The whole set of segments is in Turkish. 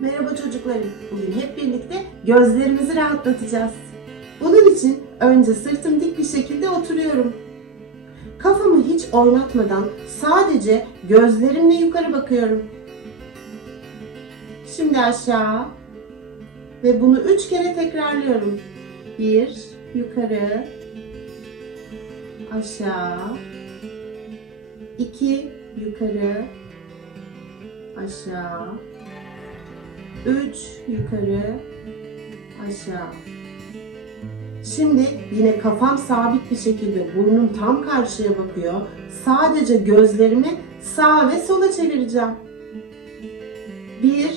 Merhaba çocuklarım. Bugün hep birlikte gözlerimizi rahatlatacağız. Bunun için önce sırtım dik bir şekilde oturuyorum. Kafamı hiç oynatmadan sadece gözlerimle yukarı bakıyorum. Şimdi aşağı ve bunu üç kere tekrarlıyorum. Bir, yukarı, aşağı, iki, yukarı, aşağı, üç, yukarı, aşağı. Şimdi yine kafam sabit bir şekilde burnum tam karşıya bakıyor. Sadece gözlerimi sağa ve sola çevireceğim. Bir,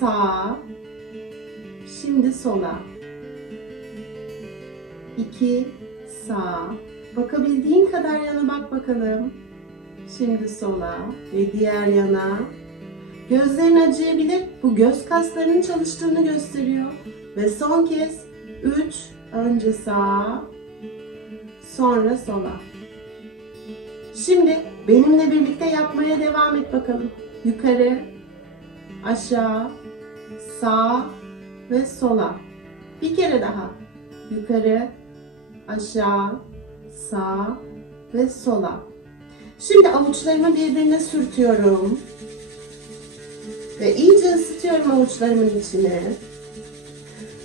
sağa, Şimdi sola. 2 sağ. Bakabildiğin kadar yana bak bakalım. Şimdi sola ve diğer yana. Gözlerin acıyabilir. Bu göz kaslarının çalıştığını gösteriyor. Ve son kez 3 önce sağa, sonra sola. Şimdi benimle birlikte yapmaya devam et bakalım. Yukarı, aşağı, sağ, ve sola. Bir kere daha. Yukarı, aşağı, sağ ve sola. Şimdi avuçlarımı birbirine sürtüyorum. Ve iyice ısıtıyorum avuçlarımın içine.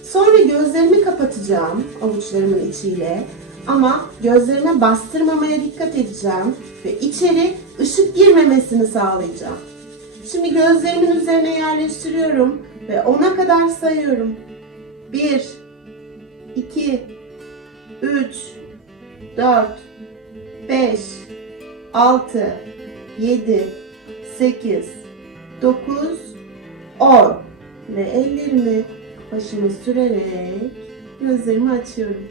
Sonra gözlerimi kapatacağım avuçlarımın içiyle. Ama gözlerime bastırmamaya dikkat edeceğim. Ve içeri ışık girmemesini sağlayacağım. Şimdi gözlerimin üzerine yerleştiriyorum ve ona kadar sayıyorum. 1 2 3 4 5 6 7 8 9 10 ve ellerimi başıma sürerek gözlerimi açıyorum.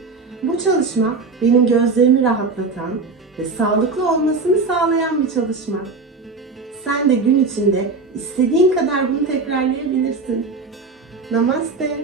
Bu çalışma benim gözlerimi rahatlatan ve sağlıklı olmasını sağlayan bir çalışma. Sen de gün içinde istediğin kadar bunu tekrarlayabilirsin. Namaste.